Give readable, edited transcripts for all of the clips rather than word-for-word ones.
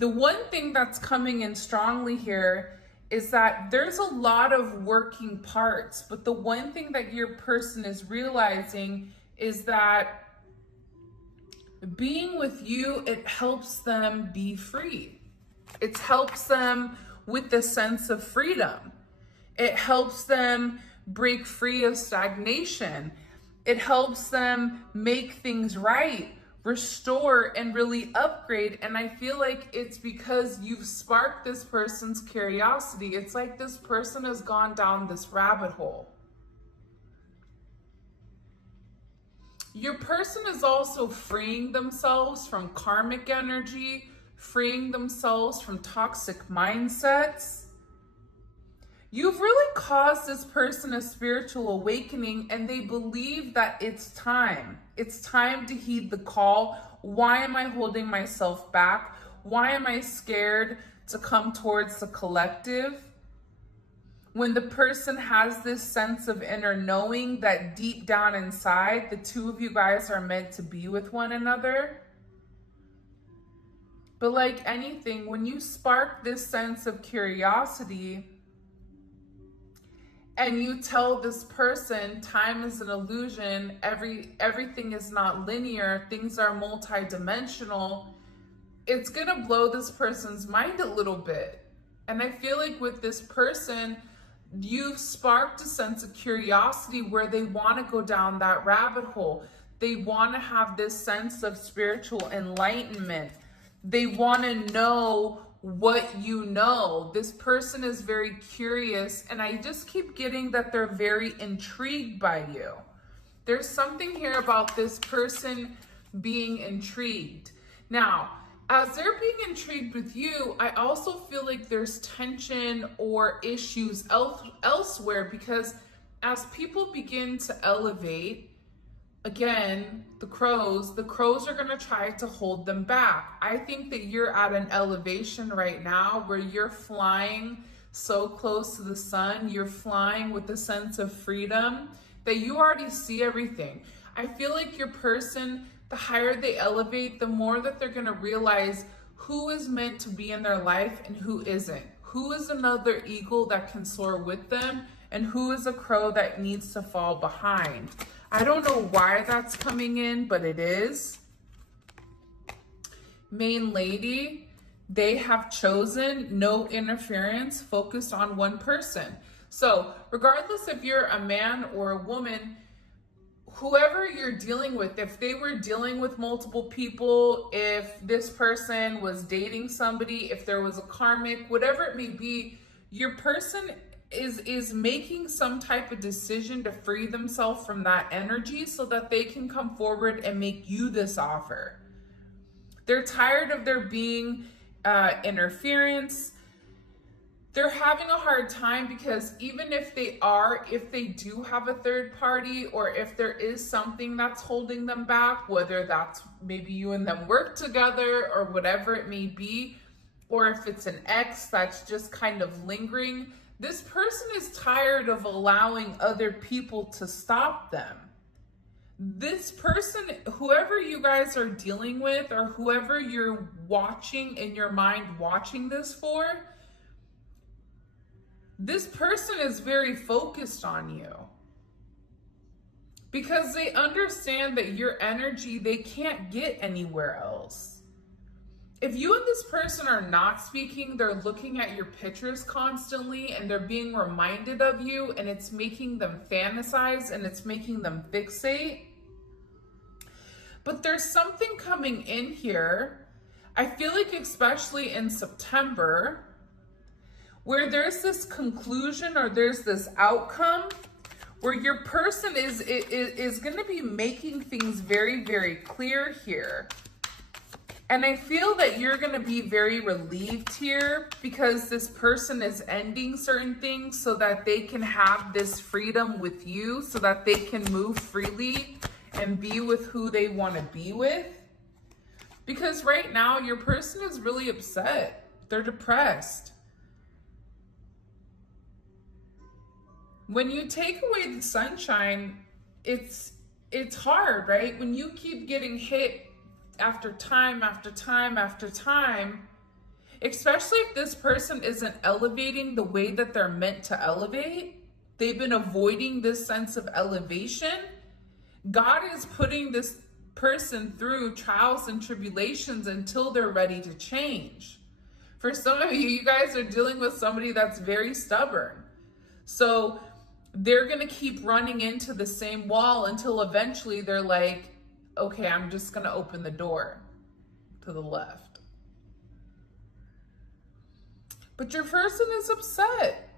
The one thing that's coming in strongly here is that there's a lot of working parts, but the one thing that your person is realizing is that being with you, it helps them be free. It helps them with the sense of freedom. It helps them break free of stagnation. It helps them make things right, restore, and really upgrade. And I feel like it's because you've sparked this person's curiosity. It's like this person has gone down this rabbit hole. Your person is also freeing themselves from karmic energy, freeing themselves from toxic mindsets. You've really caused this person a spiritual awakening, and they believe that it's time. It's time to heed the call. Why am I holding myself back? Why am I scared to come towards the collective? When the person has this sense of inner knowing that deep down inside, the two of you guys are meant to be with one another. But like anything, when you spark this sense of curiosity and you tell this person time is an illusion, everything is not linear, things are multidimensional, it's gonna blow this person's mind a little bit. And I feel like with this person, you've sparked a sense of curiosity where they want to go down that rabbit hole. They want to have this sense of spiritual enlightenment. They want to know what you know. This person is very curious, and I just keep getting that they're very intrigued by you. There's something here about this person being intrigued. Now, as they're being intrigued with you, I also feel like there's tension or issues elsewhere, because as people begin to elevate, again, the crows are going to try to hold them back. I think that you're at an elevation right now where you're flying so close to the sun, you're flying with a sense of freedom that you already see everything. I feel like your person, the higher they elevate, the more that they're going to realize who is meant to be in their life and who isn't. Who is another eagle that can soar with them, and who is a crow that needs to fall behind. I don't know why that's coming in, but it is. Main lady, they have chosen no interference, focused on one person. So regardless if you're a man or a woman, whoever you're dealing with, if they were dealing with multiple people, if this person was dating somebody, if there was a karmic, whatever it may be, your person is making some type of decision to free themselves from that energy so that they can come forward and make you this offer. They're tired of there being interference. They're having a hard time because even if they do have a third party, or if there is something that's holding them back, whether that's maybe you and them work together or whatever it may be, or if it's an ex that's just kind of lingering, this person is tired of allowing other people to stop them. This person, whoever you guys are dealing with, or whoever you're watching in your mind, watching this for, this person is very focused on you because they understand that your energy, they can't get anywhere else. If you and this person are not speaking, they're looking at your pictures constantly and they're being reminded of you, and it's making them fantasize and it's making them fixate. But there's something coming in here. I feel like especially in September, where there's this conclusion or there's this outcome where your person is going to be making things very, very clear here. And I feel that you're going to be very relieved here because this person is ending certain things so that they can have this freedom with you, so that they can move freely and be with who they want to be with. Because right now your person is really upset. They're depressed. When you take away the sunshine, it's hard, right? When you keep getting hit after time after time after time, especially if this person isn't elevating the way that they're meant to elevate. They've been avoiding this sense of elevation. God is putting this person through trials and tribulations until they're ready to change. For some of you, you guys are dealing with somebody that's very stubborn. So they're going to keep running into the same wall until eventually they're like, okay, I'm just going to open the door to the left. But your person is upset.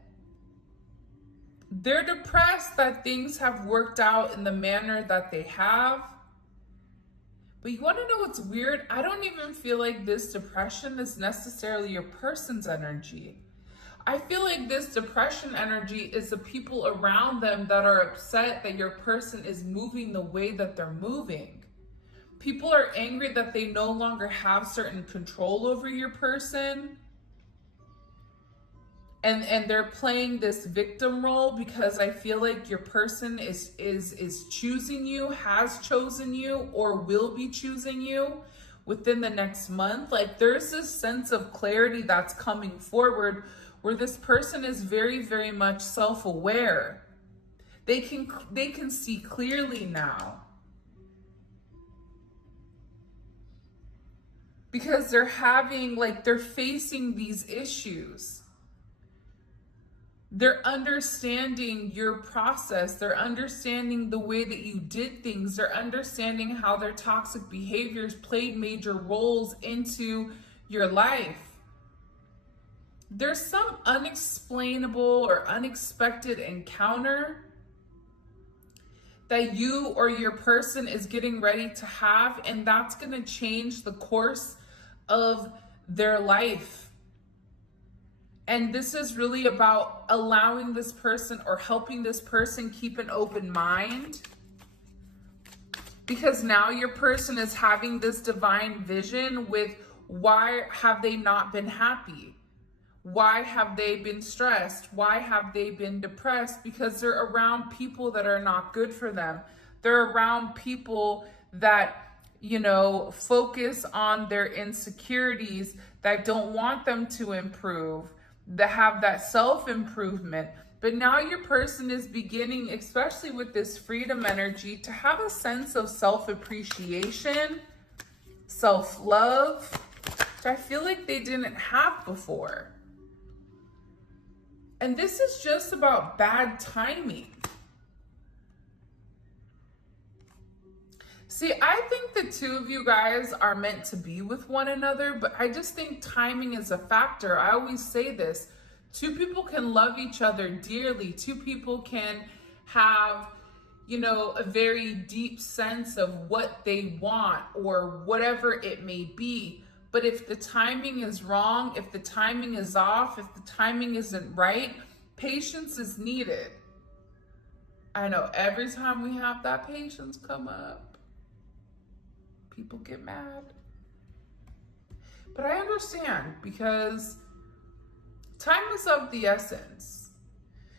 They're depressed that things have worked out in the manner that they have. But you want to know what's weird? I don't even feel like this depression is necessarily your person's energy. I feel like this depression energy is the people around them that are upset that your person is moving the way that they're moving. People are angry that they no longer have certain control over your person. And they're playing this victim role because I feel like your person is choosing you, has chosen you, or will be choosing you within the next month. Like there's this sense of clarity that's coming forward where this person is very, very much self-aware. They can see clearly now. Because they're facing these issues. They're understanding your process. They're understanding the way that you did things. They're understanding how their toxic behaviors played major roles into your life. There's some unexplainable or unexpected encounter that you or your person is getting ready to have, and that's going to change the course of their life. And this is really about allowing this person or helping this person keep an open mind. Because now your person is having this divine vision with why have they not been happy? Why have they been stressed? Why have they been depressed? Because they're around people that are not good for them. They're around people that, focus on their insecurities, that don't want them to improve, that have that self-improvement. But now your person is beginning, especially with this freedom energy, to have a sense of self-appreciation, self-love, which I feel like they didn't have before. And this is just about bad timing. See, I think the two of you guys are meant to be with one another, but I just think timing is a factor. I always say this. Two people can love each other dearly. Two people can have, a very deep sense of what they want or whatever it may be. But if the timing is wrong, if the timing is off, if the timing isn't right, patience is needed. I know every time we have that patience come up, people get mad. But I understand because time is of the essence.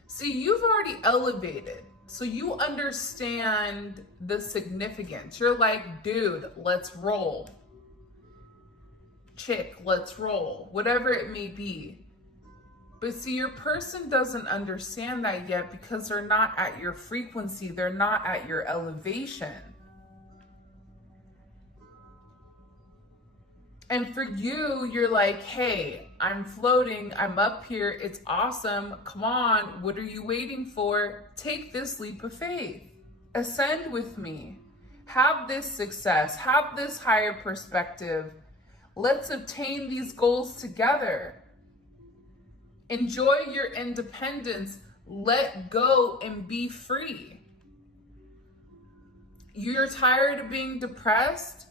See, you've already elevated, so you understand the significance. You're like, dude, let's roll. Chick, let's roll. Whatever it may be. But see, your person doesn't understand that yet because they're not at your frequency. They're not at your elevation. And for you, you're like, hey, I'm floating, I'm up here, it's awesome, come on, what are you waiting for? Take this leap of faith. Ascend with me. Have this success, have this higher perspective. Let's obtain these goals together. Enjoy your independence, let go and be free. You're tired of being depressed?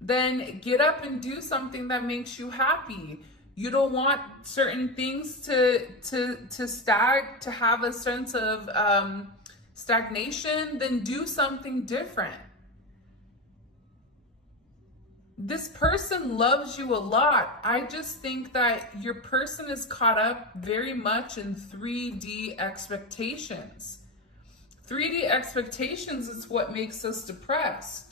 Then get up and do something that makes you happy. You don't want certain things to have a sense of stagnation, then do something different. This person loves you a lot. I just think that your person is caught up very much in 3D expectations. 3D expectations is what makes us depressed.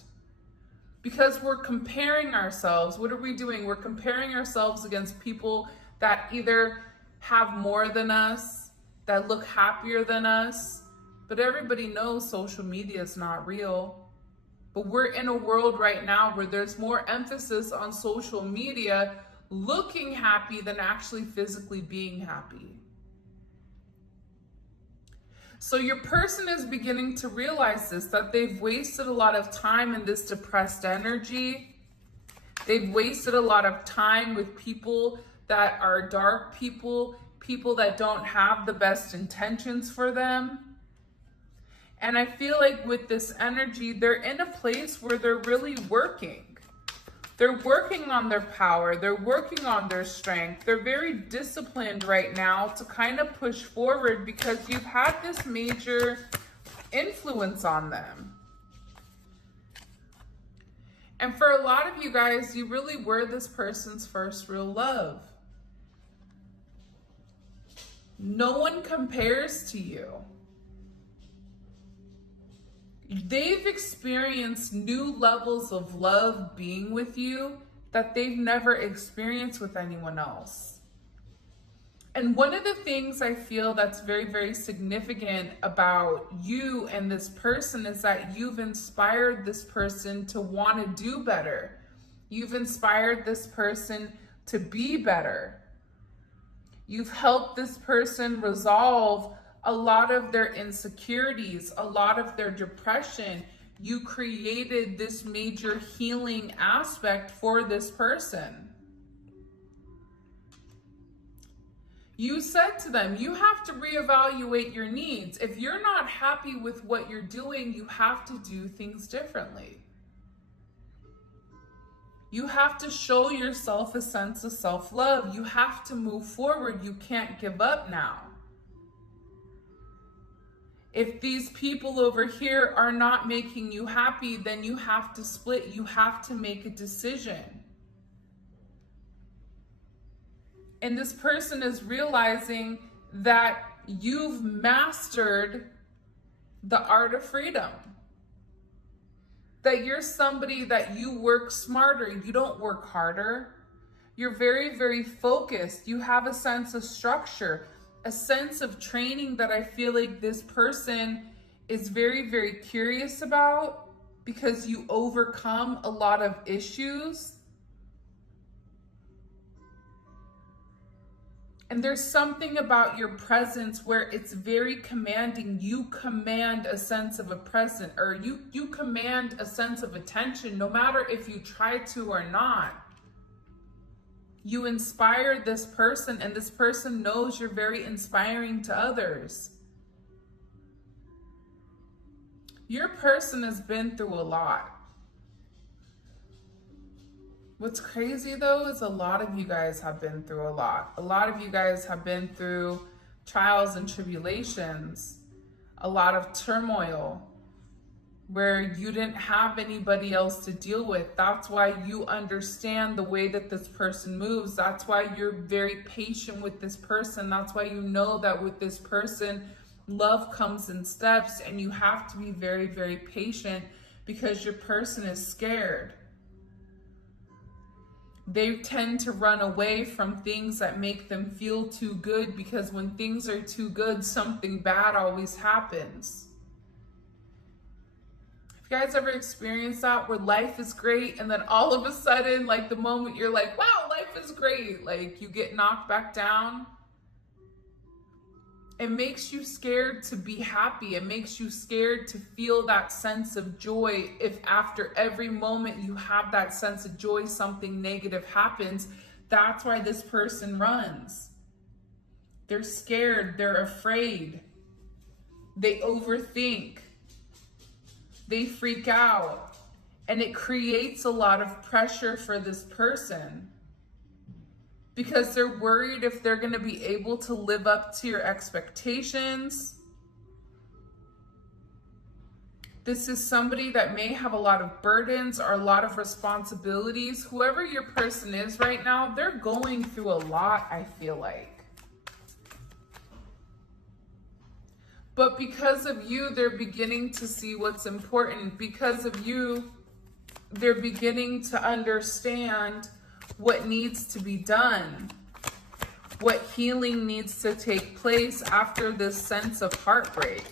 because we're comparing ourselves. What are we doing? We're comparing ourselves against people that either have more than us, that look happier than us. But everybody knows social media is not real. But we're in a world right now where there's more emphasis on social media looking happy than actually physically being happy. So your person is beginning to realize this, that they've wasted a lot of time in this depressed energy. They've wasted a lot of time with people that are dark people, people that don't have the best intentions for them. And I feel like with this energy, they're in a place where they're really working. They're working on their power. They're working on their strength. They're very disciplined right now to kind of push forward because you've had this major influence on them. And for a lot of you guys, you really were this person's first real love. No one compares to you. They've experienced new levels of love being with you that they've never experienced with anyone else. And one of the things I feel that's very, very significant about you and this person is that you've inspired this person to want to do better. You've inspired this person to be better. You've helped this person resolve a lot of their insecurities, a lot of their depression. You created this major healing aspect for this person. You said to them, you have to reevaluate your needs. If you're not happy with what you're doing, you have to do things differently. You have to show yourself a sense of self-love. You have to move forward. You can't give up now. If these people over here are not making you happy, then you have to split. You have to make a decision. And this person is realizing that you've mastered the art of freedom. That you're somebody that you work smarter. You don't work harder. You're very, very focused. You have a sense of structure, a sense of training that I feel like this person is very, very curious about because you overcome a lot of issues. And there's something about your presence where it's very commanding. You command a sense of a presence, or you command a sense of attention, no matter if you try to or not. You inspire this person, and this person knows you're very inspiring to others. Your person has been through a lot. What's crazy though is a lot of you guys have been through a lot. A lot of you guys have been through trials and tribulations, a lot of turmoil where you didn't have anybody else to deal with. That's why you understand the way that this person moves. That's why you're very patient with this person. That's why you know that with this person, love comes in steps, and you have to be very, very patient because your person is scared. They tend to run away from things that make them feel too good, because when things are too good, something bad always happens. Have you guys ever experienced that, where life is great and then all of a sudden, like the moment you're like, wow, life is great, like you get knocked back down? It makes you scared to be happy. It makes you scared to feel that sense of joy. If after every moment you have that sense of joy, something negative happens, that's why this person runs. They're scared, they're afraid, they overthink, they freak out, and it creates a lot of pressure for this person, because they're worried if they're going to be able to live up to your expectations. This is somebody that may have a lot of burdens or a lot of responsibilities. Whoever your person is right now, they're going through a lot, I feel like. But because of you, they're beginning to see what's important. Because of you, they're beginning to understand what needs to be done, what healing needs to take place after this sense of heartbreak.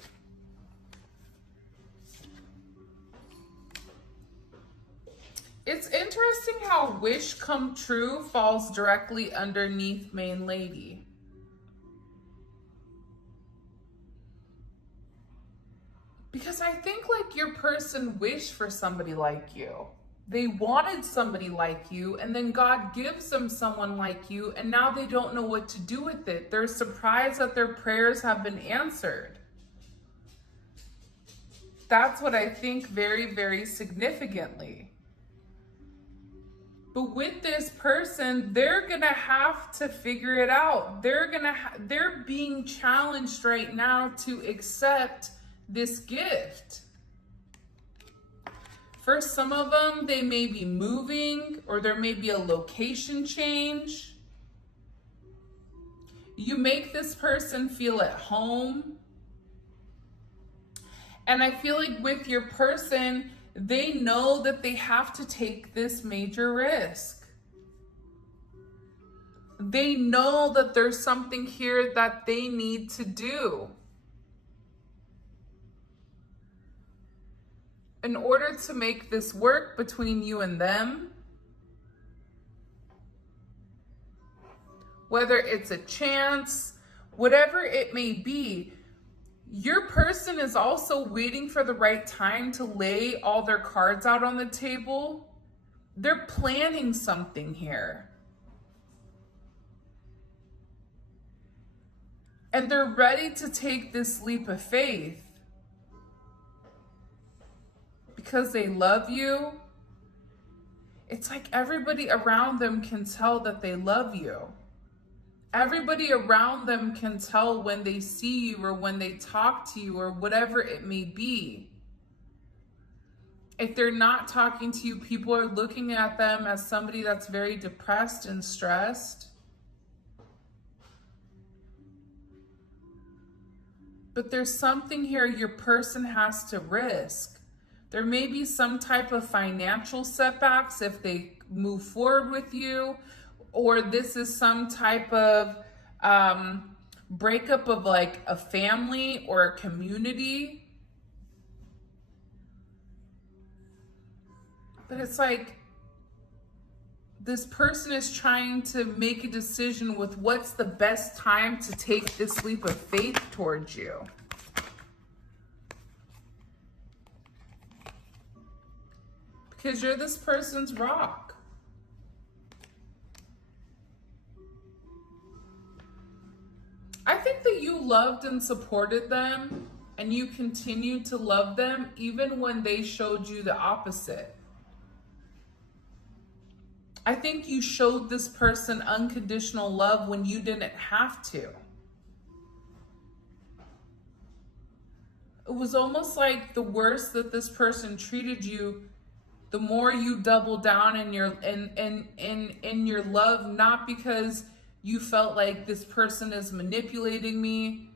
It's interesting how wish come true falls directly underneath main lady. Because I think like your person wished for somebody like you. They wanted somebody like you, and then God gives them someone like you, and now they don't know what to do with it. They're surprised that their prayers have been answered. That's what I think very, very significantly. But with this person, they're gonna have to figure it out. They're being challenged right now to accept this gift. For some of them, they may be moving, or there may be a location change. You make this person feel at home. And I feel like with your person, they know that they have to take this major risk. They know that there's something here that they need to do. In order to make this work between you and them, whether it's a chance, whatever it may be, your person is also waiting for the right time to lay all their cards out on the table. They're planning something here. And they're ready to take this leap of faith because they love you. It's like everybody around them can tell that they love you. Everybody around them can tell when they see you or when they talk to you or whatever it may be. If they're not talking to you, people are looking at them as somebody that's very depressed and stressed. But there's something here your person has to risk. There may be some type of financial setbacks if they move forward with you, or this is some type of breakup of like a family or a community. But it's like this person is trying to make a decision with what's the best time to take this leap of faith towards you. Because you're this person's rock. I think that you loved and supported them, and you continue to love them even when they showed you the opposite. I think you showed this person unconditional love when you didn't have to. It was almost like the worse that this person treated you, the more you double down in your love, not because you felt like this person is manipulating me.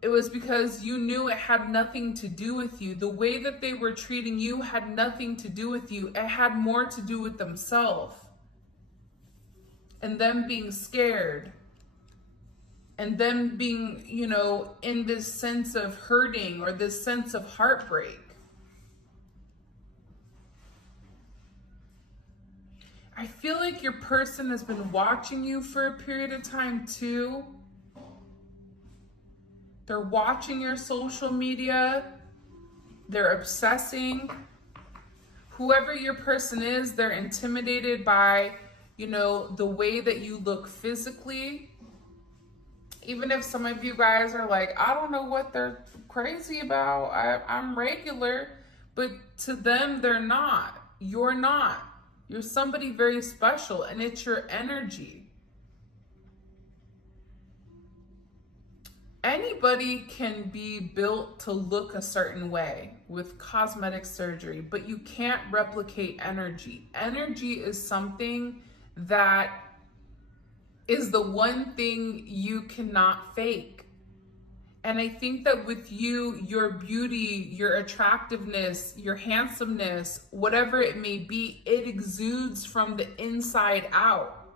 It was because you knew it had nothing to do with you. The way that they were treating you had nothing to do with you. It had more to do with themselves and them being scared and them being, you know, in this sense of hurting or this sense of heartbreak. I feel like your person has been watching you for a period of time too. They're watching your social media. They're obsessing. Whoever your person is, they're intimidated by, you know, the way that you look physically. Even if some of you guys are like, I don't know what they're crazy about. I'm regular. But to them, they're not. You're not. You're somebody very special, and it's your energy. Anybody can be built to look a certain way with cosmetic surgery, but you can't replicate energy. Energy is something that is the one thing you cannot fake. And I think that with you, your beauty, your attractiveness, your handsomeness, whatever it may be, it exudes from the inside out.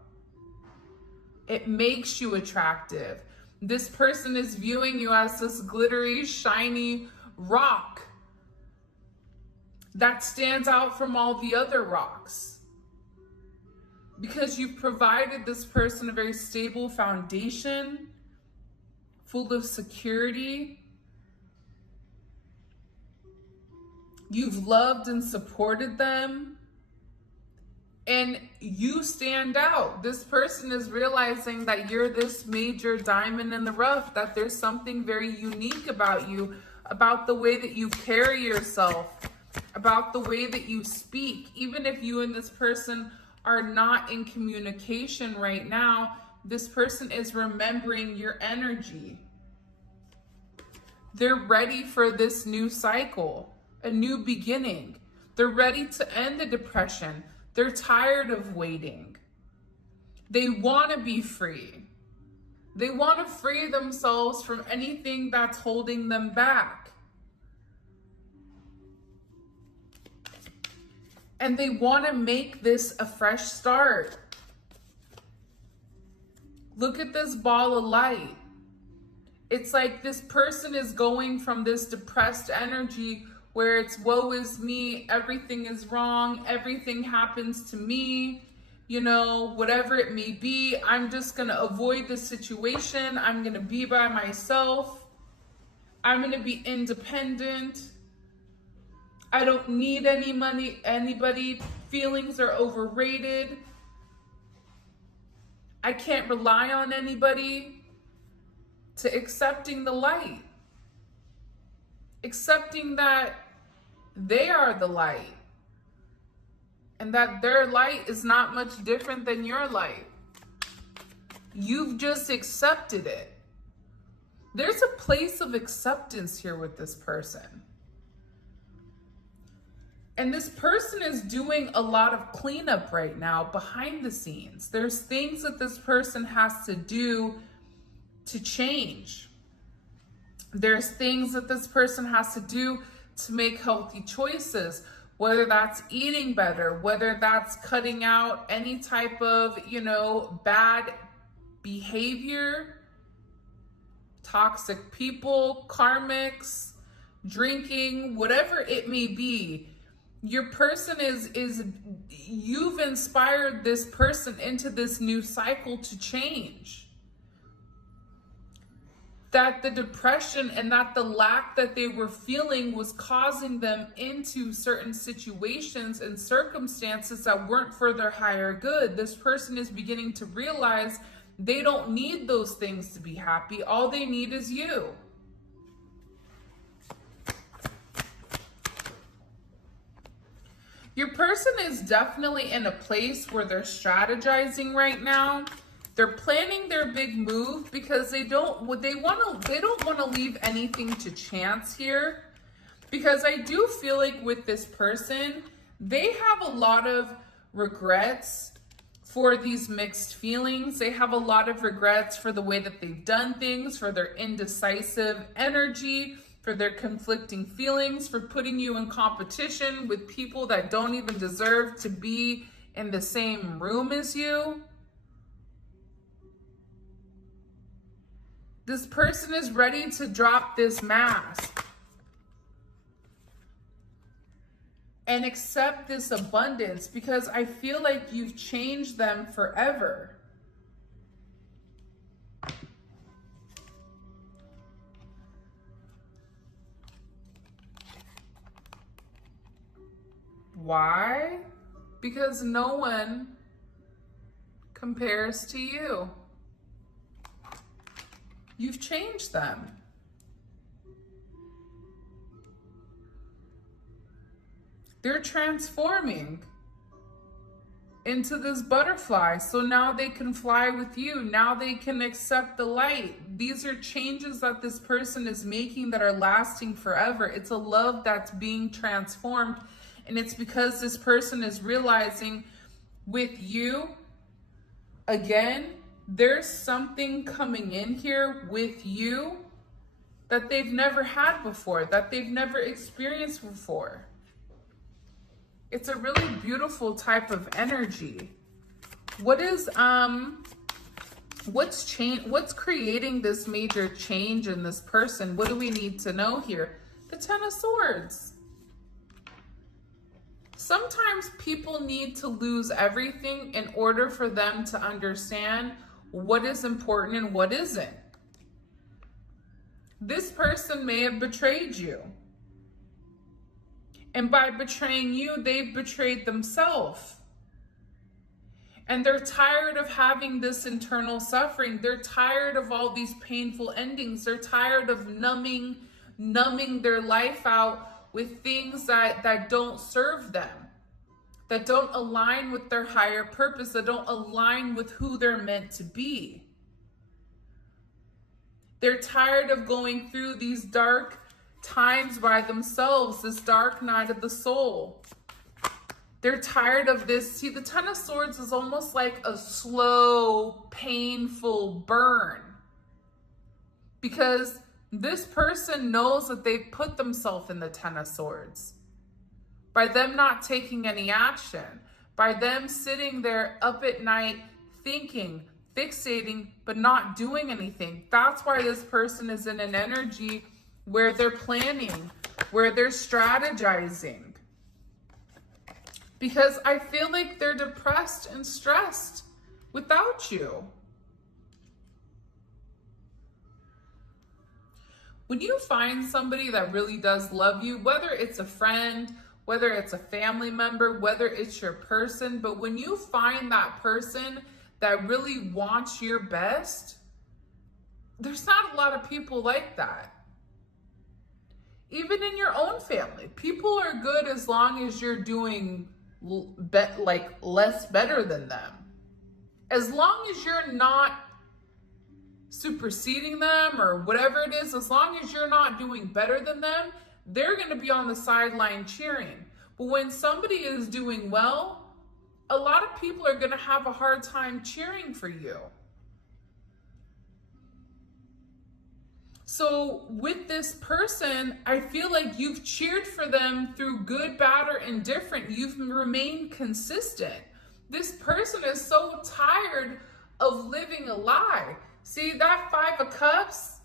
It makes you attractive. This person is viewing you as this glittery, shiny rock that stands out from all the other rocks. Because you've provided this person a very stable foundation, full of security. You've loved and supported them. And you stand out. This person is realizing that you're this major diamond in the rough, that there's something very unique about you, about the way that you carry yourself, about the way that you speak. Even if you and this person are not in communication right now, this person is remembering your energy. They're ready for this new cycle, a new beginning. They're ready to end the depression. They're tired of waiting. They want to be free. They want to free themselves from anything that's holding them back. And they want to make this a fresh start. Look at this ball of light. It's like this person is going from this depressed energy where it's woe is me, everything is wrong, everything happens to me, you know, whatever it may be. I'm just going to avoid the situation. I'm going to be by myself. I'm going to be independent. I don't need any money, anybody. Feelings are overrated. I can't rely on anybody. To accepting the light. Accepting that they are the light. And that their light is not much different than your light. You've just accepted it. There's a place of acceptance here with this person. And this person is doing a lot of cleanup right now behind the scenes. There's things that this person has to do to change. There's things that this person has to do to make healthy choices, whether that's eating better, whether that's cutting out any type of, bad behavior, toxic people, karmics, drinking, whatever it may be. Your person you've inspired this person into this new cycle to change. That the depression and that the lack that they were feeling was causing them into certain situations and circumstances that weren't for their higher good. This person is beginning to realize they don't need those things to be happy. All they need is you. Your person is definitely in a place where they're strategizing right now. They're planning their big move because they don't want to leave anything to chance here. Because I do feel like with this person, they have a lot of regrets for these mixed feelings. They have a lot of regrets for the way that they've done things, for their indecisive energy, for their conflicting feelings, for putting you in competition with people that don't even deserve to be in the same room as you. This person is ready to drop this mask and accept this abundance because I feel like you've changed them forever. Why? Because no one compares to you. You've changed them. They're transforming into this butterfly. So now they can fly with you. Now they can accept the light. These are changes that this person is making that are lasting forever. It's a love that's being transformed. And it's because this person is realizing with you, again, there's something coming in here with you that they've never had before, that they've never experienced before. It's a really beautiful type of energy. What is what's creating this major change in this person? What do we need to know here? The Ten of Swords. Sometimes people need to lose everything in order for them to understand what is important and what isn't. This person may have betrayed you. And by betraying you, they've betrayed themselves. And they're tired of having this internal suffering. They're tired of all these painful endings. They're tired of numbing their life out with things that don't serve them, that don't align with their higher purpose, that don't align with who they're meant to be. They're tired of going through these dark times by themselves, this dark night of the soul. They're tired of this. See, the Ten of Swords is almost like a slow, painful burn. Because this person knows that they've put themselves in the Ten of Swords. By them not taking any action. By them sitting there up at night thinking, fixating, but not doing anything. That's why this person is in an energy where they're planning, where they're strategizing. Because I feel like they're depressed and stressed without you. When you find somebody that really does love you, whether it's a friend, whether it's a family member, whether it's your person, but when you find that person that really wants your best, there's not a lot of people like that. Even in your own family, people are good as long as you're doing less better than them. As long as you're not superseding them or whatever it is, as long as you're not doing better than them, they're going to be on the sideline cheering. But when somebody is doing well, a lot of people are going to have a hard time cheering for you. So with this person, I feel like you've cheered for them through good, bad, or indifferent. You've remained consistent. This person is so tired of living a lie. See that Five of Cups,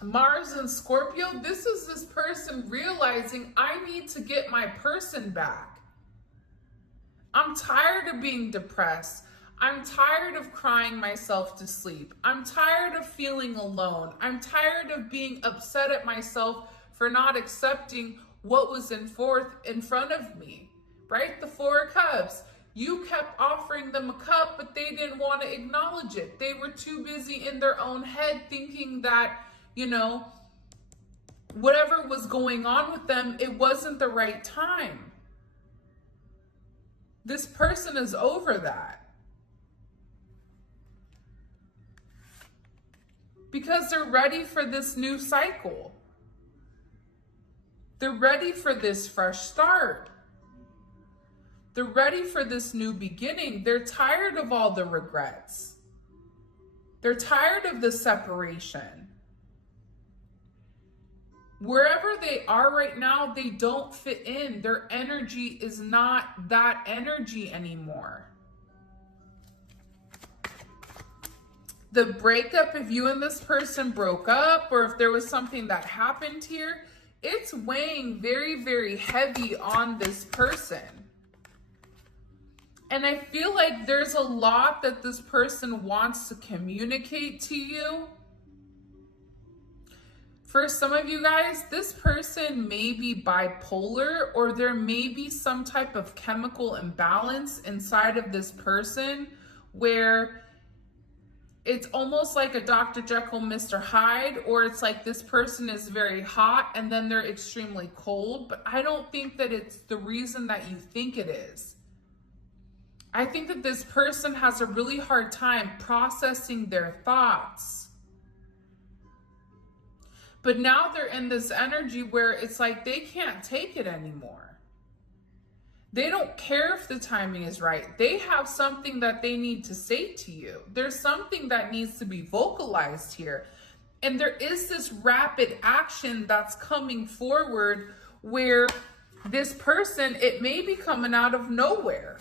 Mars and Scorpio, this is this person realizing I need to get my person back. I'm tired of being depressed. I'm tired of crying myself to sleep. I'm tired of feeling alone. I'm tired of being upset at myself for not accepting what was in front of me, right? The Four of Cups. You kept offering them a cup, but they didn't want to acknowledge it. They were too busy in their own head thinking that, you know, whatever was going on with them, it wasn't the right time. This person is over that. Because they're ready for this new cycle. They're ready for this fresh start. They're ready for this new beginning. They're tired of all the regrets. They're tired of the separation. Wherever they are right now, they don't fit in. Their energy is not that energy anymore. The breakup, if you and this person broke up, or if there was something that happened here, it's weighing very, very heavy on this person. And I feel like there's a lot that this person wants to communicate to you. For some of you guys, this person may be bipolar, or there may be some type of chemical imbalance inside of this person where it's almost like a Dr. Jekyll, Mr. Hyde, or it's like this person is very hot and then they're extremely cold. But I don't think that it's the reason that you think it is. I think that this person has a really hard time processing their thoughts. But now they're in this energy where it's like they can't take it anymore. They don't care if the timing is right. They have something that they need to say to you. There's something that needs to be vocalized here. And there is this rapid action that's coming forward where this person, it may be coming out of nowhere.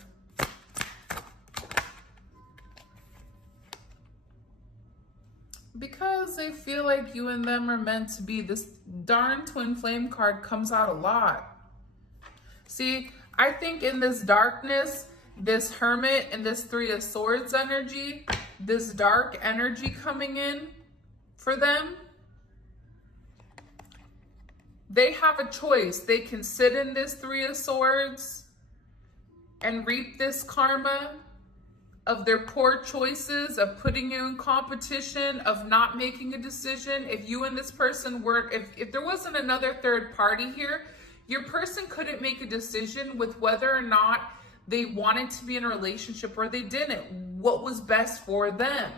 Because they feel like you and them are meant to be. This darn twin flame card comes out a lot. See, I think in this darkness, this hermit and this three of swords energy, this dark energy coming in for them, they have a choice. They can sit in this three of swords and reap this karma of their poor choices, of putting you in competition, of not making a decision. If you and this person weren't, if there wasn't another third party here, your person couldn't make a decision with whether or not they wanted to be in a relationship or they didn't. What was best for them?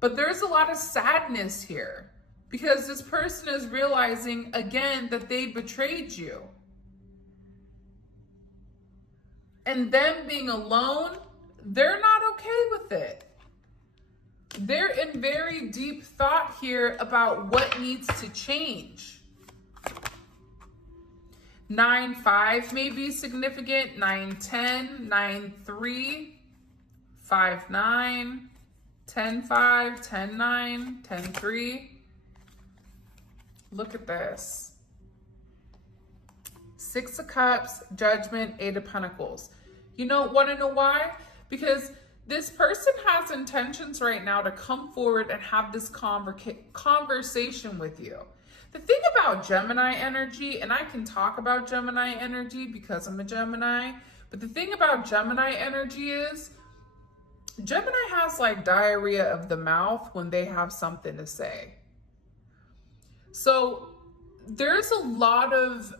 But there's a lot of sadness here because this person is realizing again that they betrayed you. And them being alone, they're not okay with it. They're in very deep thought here about what needs to change. 9-5 may be significant. 9-10, 9-3, 5-9, 10-5, 10-9, 10-3. Look at this. 6 of Cups, Judgment, 8 of Pentacles. You know, want to know why? Because this person has intentions right now to come forward and have this conversation with you. The thing about Gemini energy, and I can talk about Gemini energy because I'm a Gemini, but the thing about Gemini energy is Gemini has like diarrhea of the mouth when they have something to say. So there's a lot of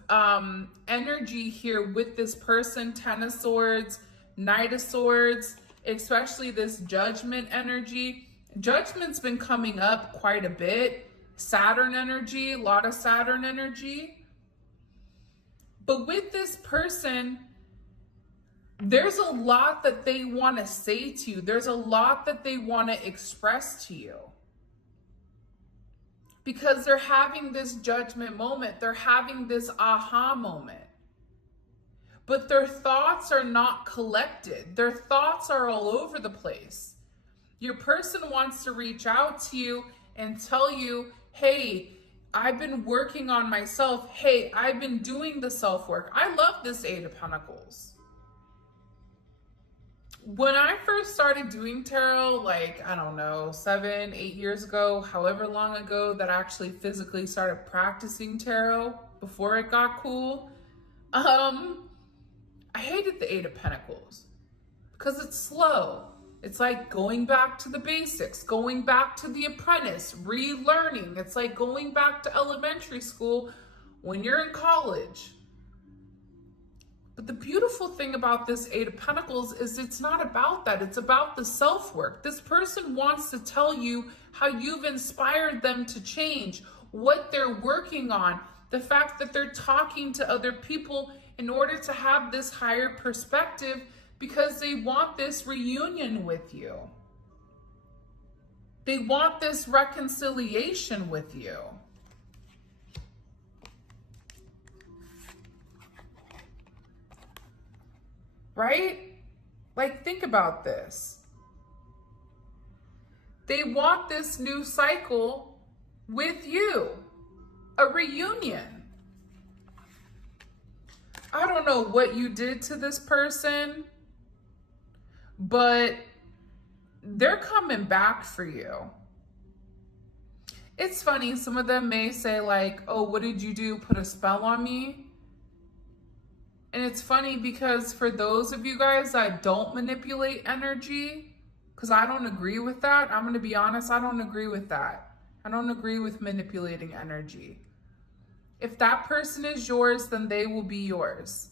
energy here with this person. 10 of Swords, Knight of Swords, especially this Judgment energy. Judgment's been coming up quite a bit. Saturn energy, a lot of Saturn energy. But with this person, there's a lot that they want to say to you. There's a lot that they want to express to you. Because they're having this judgment moment. They're having this aha moment. But their thoughts are not collected. Their thoughts are all over the place. Your person wants to reach out to you and tell you, hey, I've been working on myself. Hey, I've been doing the self-work. I love this 8 of Pentacles. When I first started doing tarot, like, I don't know, 7, 8 years ago, however long ago that I actually physically started practicing tarot before it got cool, I hated the 8 of Pentacles because it's slow. It's like going back to the basics, going back to the apprentice, relearning. It's like going back to elementary school when you're in college. But the beautiful thing about this 8 of Pentacles is it's not about that. It's about the self-work. This person wants to tell you how you've inspired them to change, what they're working on, the fact that they're talking to other people in order to have this higher perspective because they want this reunion with you. They want this reconciliation with you. Right? Like, think about this. They want this new cycle with you, a reunion. I don't know what you did to this person, but they're coming back for you. It's funny, some of them may say like, oh, what did you do? Put a spell on me? And it's funny because for those of you guys that don't manipulate energy, because I don't agree with that, I'm going to be honest, I don't agree with that. I don't agree with manipulating energy. If that person is yours, then they will be yours.